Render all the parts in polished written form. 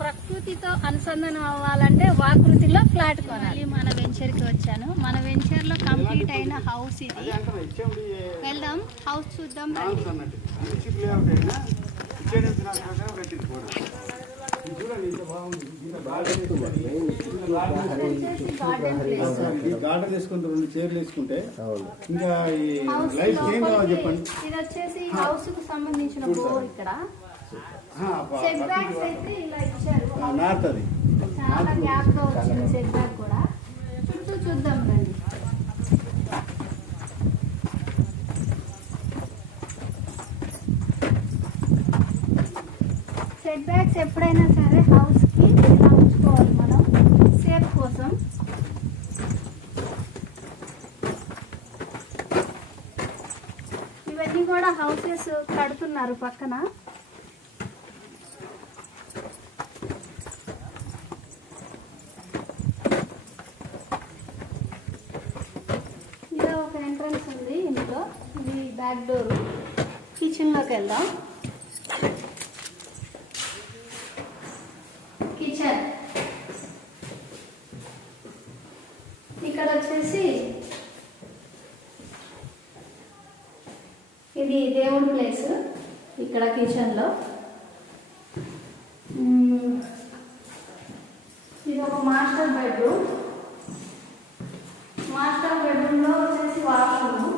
ప్రకృతితో అనుసంధానం అవ్వాలంటే వాకృతిలో ఫ్లాట్ కొనాలి. మన వెంచర్కి వచ్చాను. మన వెంచర్లో కంప్లీట్ అయిన హౌస్ ఇది. వెళ్దాం, హౌస్ చూద్దాం. గార్డెన్ తీసుకుంటే 2 చైర్లు వేసుకుంటే ఇంకా చెప్పండి. ఇది వచ్చేసి హౌస్ కు సంబంధించిన బోర్. ఇక్కడ సెట్ బ్యాక్స్ అయితే ఇలా ఇచ్చారు. చాలా గ్యాప్ గా వచ్చింది సెట్ బ్యాక్ కూడా. చుట్టూ చూద్దాం రండి. సెట్ బ్యాక్స్ ఎప్పుడైనా సరే హౌస్ కి ఉంచుకోవాలి మనం సేఫ్ కోసం. ఇవన్నీ కూడా హౌసెస్ కడుతున్నారు పక్కన. ఇలా ఒక ఎంట్రన్స్ ఉంది. ఇందులో ఇది బ్యాక్ డోర్. కిచెన్ లోకి వెళ్దాం. కిచెన్ ఇక్కడ వచ్చేసి ఇది దేవుడి ప్లేస్. ఇక్కడ కిచెన్ లో ఇది ఒక మాస్టర్ బెడ్రూమ్. మాస్టర్ బెడ్రూమ్ లో వచ్చేసి వాష్రూమ్.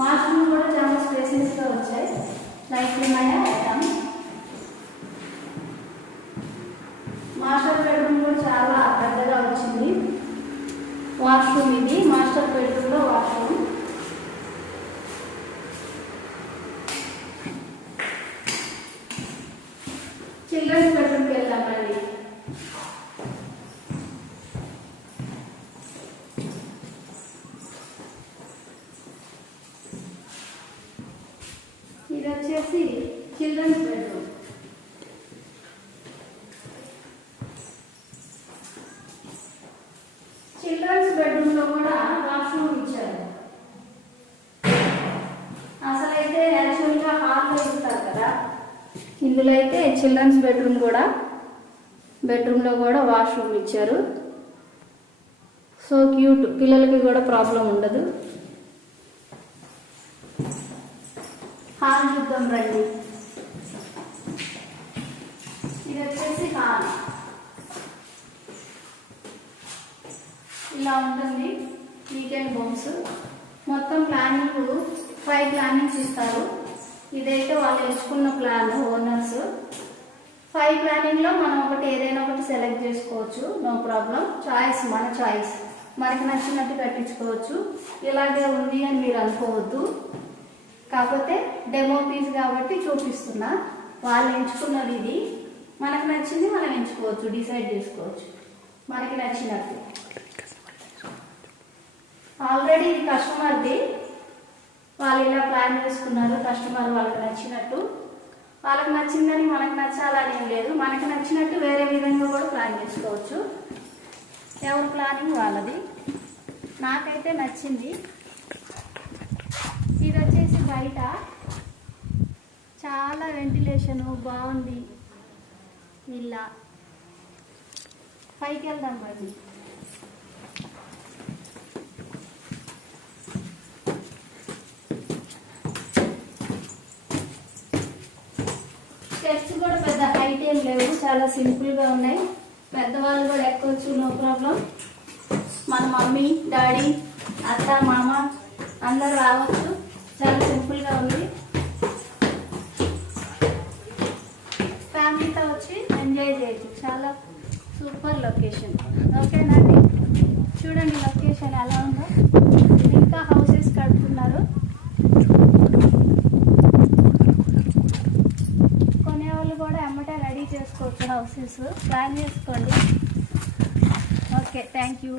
వాష్రూమ్ కూడా చాలా స్పేసెస్ గా వచ్చాయి. లైట్లు ఉన్నాయా? మాస్టర్ బెడ్రూమ్ కూడా చాలా పెద్దగా వచ్చింది. వాష్రూమ్ ఇది మాస్టర్ బెడ్రూమ్ లో వాష్రూమ్. చిల్డ్రన్స్ బెడ్రూమ్కి వెళ్దామండి. ఇది వచ్చేసి చిల్డ్రన్స్ బెడ్రూమ్. చిల్డ్రన్స్ బెడ్రూమ్ లో కూడా వాష్రూమ్ ఇచ్చారు. అసలైతే యాక్చువల్ గా హాల్ లో ఇస్తారు కదా. ఇందులో అయితే చిల్డ్రన్స్ బెడ్రూమ్ లో కూడా వాష్రూమ్ ఇచ్చారు. సో క్యూట్, పిల్లలకి కూడా ప్రాబ్లం ఉండదు. హాల్ చూద్దాం రండి. ఇది వచ్చేసి హాల్. ఇలా ఉంటుంది వీకెండ్ హోమ్స్. మొత్తం ప్లానింగ్ 5 ప్లానింగ్స్ ఇస్తారు. ఇదైతే వాళ్ళు ఎంచుకున్న ప్లాన్ ఓనర్స్. 5 ప్లానింగ్ లో మనం ఏదైనా ఒకటి సెలెక్ట్ చేసుకోవచ్చు. No problem. చాయిస్ మన చాయిస్. మనకి నచ్చినట్టు కట్టించుకోవచ్చు. ఇలాగే ఉంది అని మీరు అనుకోవద్దు. కాకపోతే డెమో పీస్ కాబట్టి చూపిస్తున్నా. వాళ్ళు ఎంచుకున్నది ఇది. మనకు నచ్చింది మనం ఎంచుకోవచ్చు, డిసైడ్ చేసుకోవచ్చు మనకి నచ్చినట్టు. ఆల్రెడీ ఇది కస్టమర్ది. వాళ్ళు ఇలా ప్లాన్ చేసుకున్నారు. కస్టమర్ వాళ్ళకి నచ్చినట్టు. వాళ్ళకి నచ్చిందని మనకు నచ్చాలని ఏం లేదు. మనకి నచ్చినట్టు వేరే విధంగా కూడా ప్లాన్ చేసుకోవచ్చు. ఎవరి ప్లానింగ్ వాళ్ళది. నాకైతే నచ్చింది. ఇది వచ్చేసి బయట చాలా వెంటిలేషన్ బాగుంది. ఇలా పైకి వెళ్దాం బండి. స్టెప్స్ కూడా పెద్ద హైట్ ఏం లేవు. చాలా సింపుల్గా ఉన్నాయి. పెద్దవాళ్ళు కూడా ఎక్కొచ్చు, నో ప్రాబ్లం. మన మమ్మీ, డాడీ, అత్త, మామ అందరూ రావచ్చు. చాలా సింపుల్గా ఉంది. ఫ్యామిలీతో వచ్చి ఎంజాయ్ చేయొచ్చు. చాలా సూపర్ లొకేషన్. ఓకేనండి, చూడండి లొకేషన్ ఎలా ఉందో. ఇంకా హౌసెస్ కడుతున్నారు. కొనేవాళ్ళు కూడా ఎమ్మటే రెడీ చేసుకోవచ్చు. హౌసెస్ ప్లాన్ చేసుకోండి. Okay, thank you.